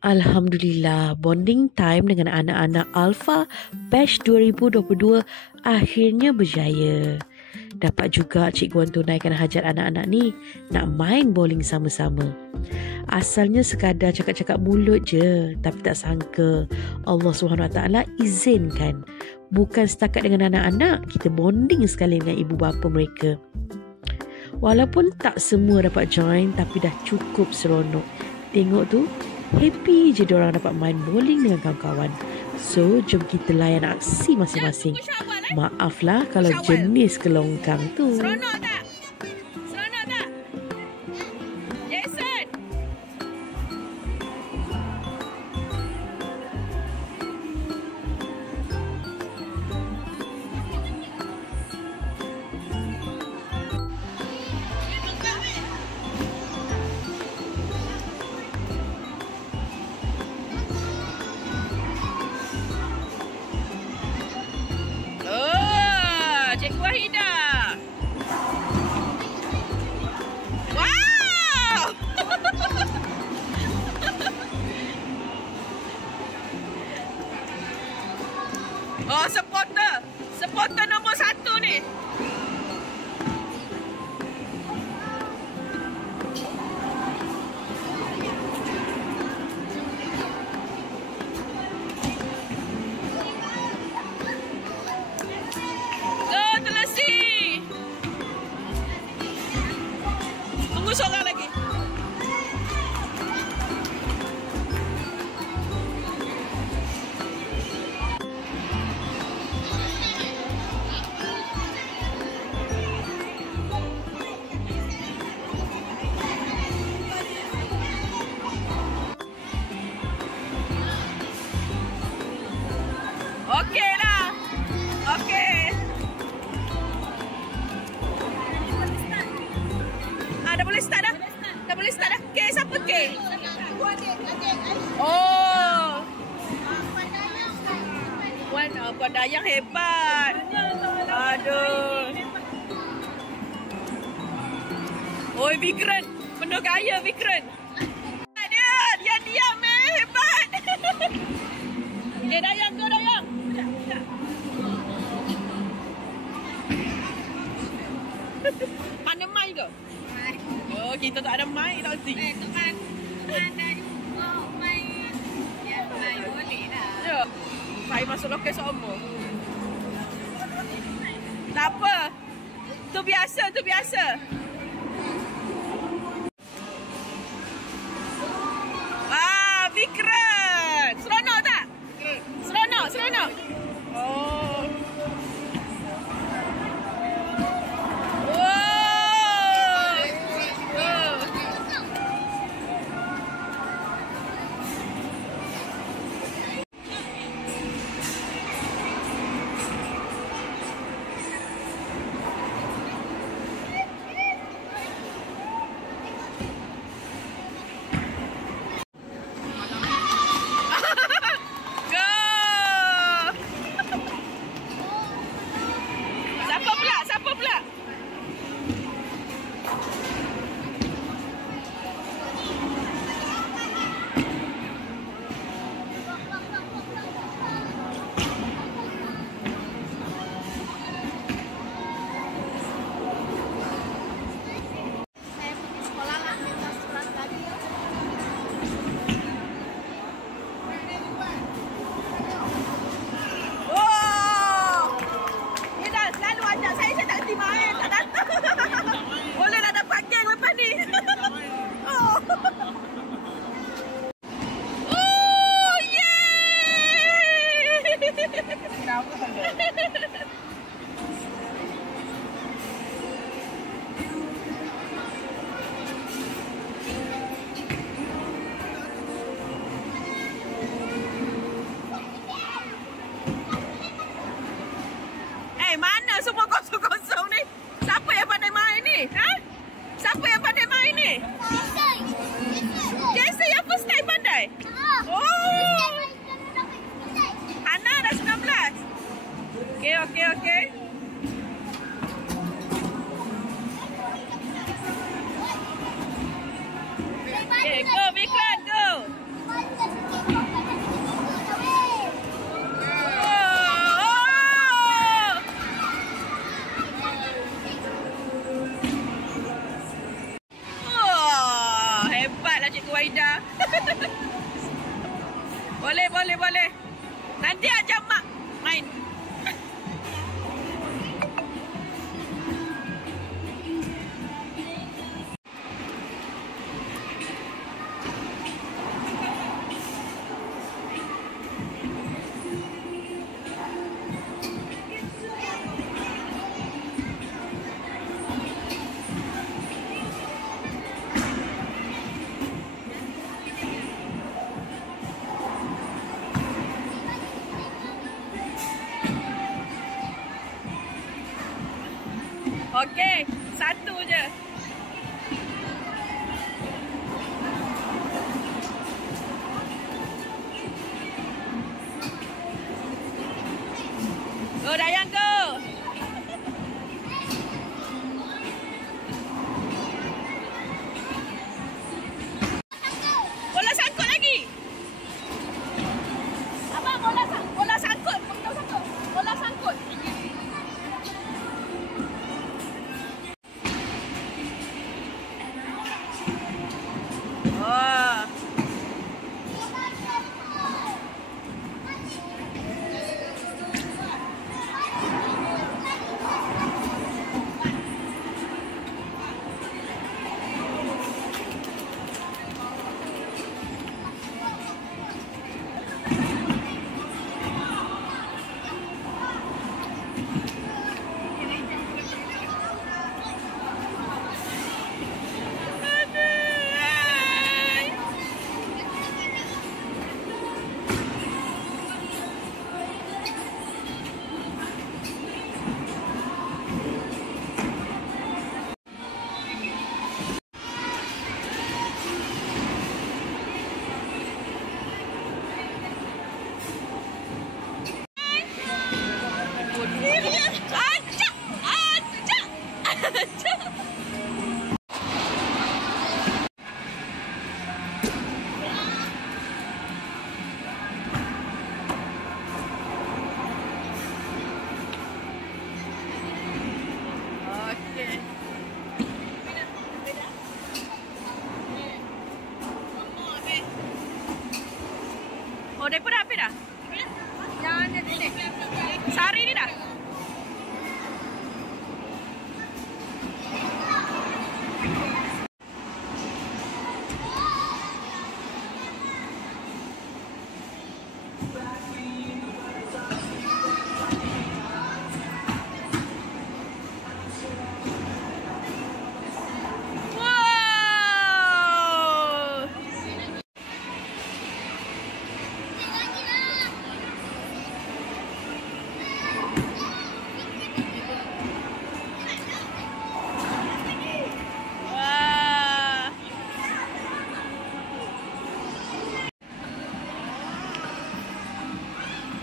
Alhamdulillah, bonding time dengan anak-anak Alpha Batch 2022 akhirnya berjaya. Dapat juga Cikgu Wan tunaikan hajat anak-anak ni nak main bowling sama-sama. Asalnya sekadar cakap-cakap mulut je, tapi tak sangka Allah SWT izinkan. Bukan setakat dengan anak-anak, kita bonding sekali dengan ibu bapa mereka. Walaupun tak semua dapat join, tapi dah cukup seronok. Tengok tu, happy je diorang dapat main bowling dengan kawan-kawan. So, jom kita layan aksi masing-masing. Maaflah kalau jenis kelongkang tu. Seronok tak? Seronok tak? Jason! Cikgu Wahida. Wow! Oh, supporter. Supporter nombor 1 ni. Tunggu seorang lagi. Okey lah. Okey. Dah boleh start dah? Dah boleh start dah? Okey, siapa Okey? Oh. Puan Dayang hebat. Aduh. Oi, Vikran. Penuh gaya Vikran. Dia diam hebat. Okey, Dayang, go Dayang. Mana mai ke? Oh, kita tak ada mai tau si. Tuan ada main. Ya, main boleh lah. Ya. Saya masuk lokal semua. Tak apa. Tu biasa, tu biasa. Ah, Vikran. Seronok tak? Seronok, seronok. Oh. Mana semua kosong-kosong ni? Siapa yang pandai main ni? Ha? Siapa yang pandai main ni? Jason yang first time pandai? Oh! Ana dah 19. Okey, okey, okey. Okay, go Vikran, go. Okey, satu je. Go Dayang, go. Bola sangkut lagi. Abang, bola sangkut. Bola sangkut. Oh. Oh, depa dah habis dah? Yang ni. Sehari ni dah?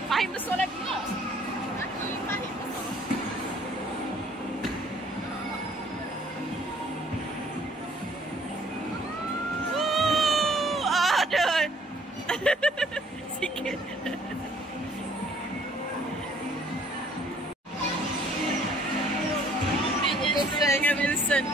Fahim besar lagi lah. Fahim besar. Aduh. Sikit. Wilson.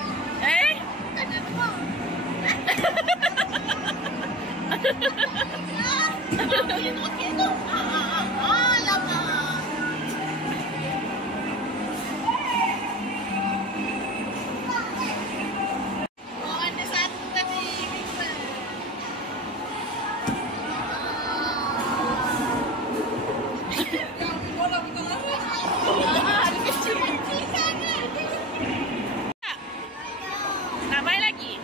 Nak main lagi?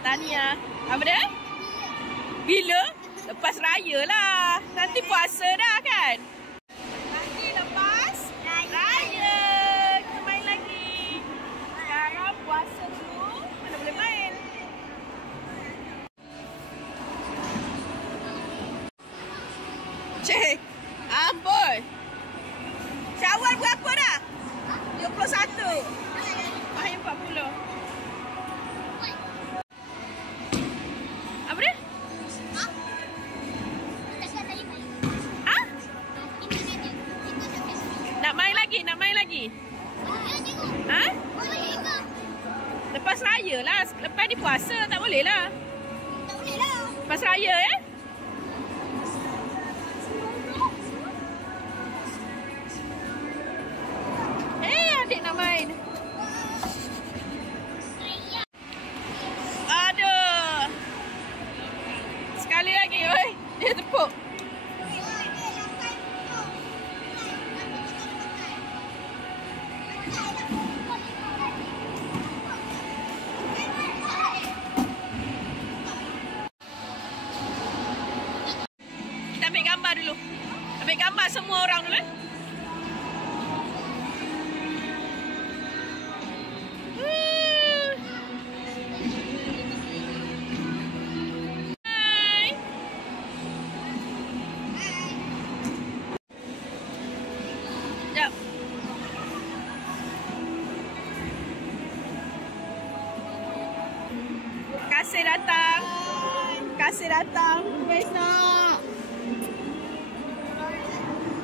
Tahniah. Apa dia? Bila? Lepas raya lah. Nanti puasa dah kan? Nanti lepas raya. Kita main lagi. Sekarang puasa dulu. Mana boleh main? Cik. Amboi. Syawal berapa dah? 21. Fahim 40. Apa dia? Ha? Nak main lagi? Ha? Lepas raya lah. Lepas ni puasa tak boleh lah. Lepas raya adik nak main. Aduh. Sekali lagi, oi. Dia tepuk. Kita ambil gambar dulu. Ambil gambar semua orang dulu. kasih datang. Kasih datang. Besok.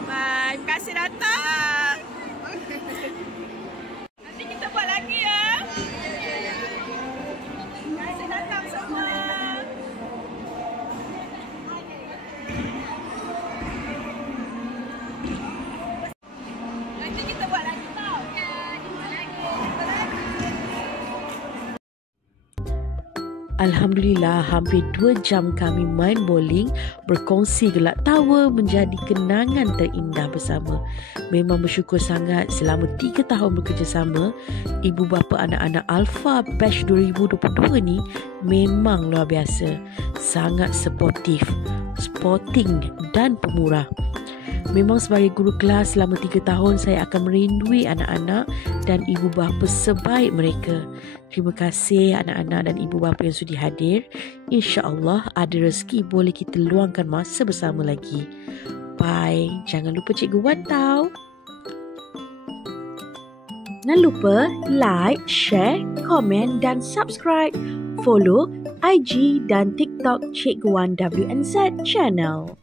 Bye. Kasih datang. Nanti kita buat lagi ya. Kasih datang semua. Nanti kita buat lagi tau. Alhamdulillah, hampir 2 jam kami main bowling, berkongsi gelak tawa menjadi kenangan terindah bersama. Memang bersyukur sangat selama 3 tahun bekerjasama, ibu bapa anak-anak Alpha Batch 2022 ni memang luar biasa. Sangat sportif, sporting dan pemurah. Memang sebagai guru kelas selama 3 tahun, saya akan merindui anak-anak dan ibu bapa sebaik mereka. Terima kasih anak-anak dan ibu bapa yang sudi hadir. InsyaAllah ada rezeki boleh kita luangkan masa bersama lagi. Bye. Jangan lupa Cikgu Wan tau. Jangan lupa like, share, komen dan subscribe. Follow IG dan TikTok Cikgu Wan WNZ channel.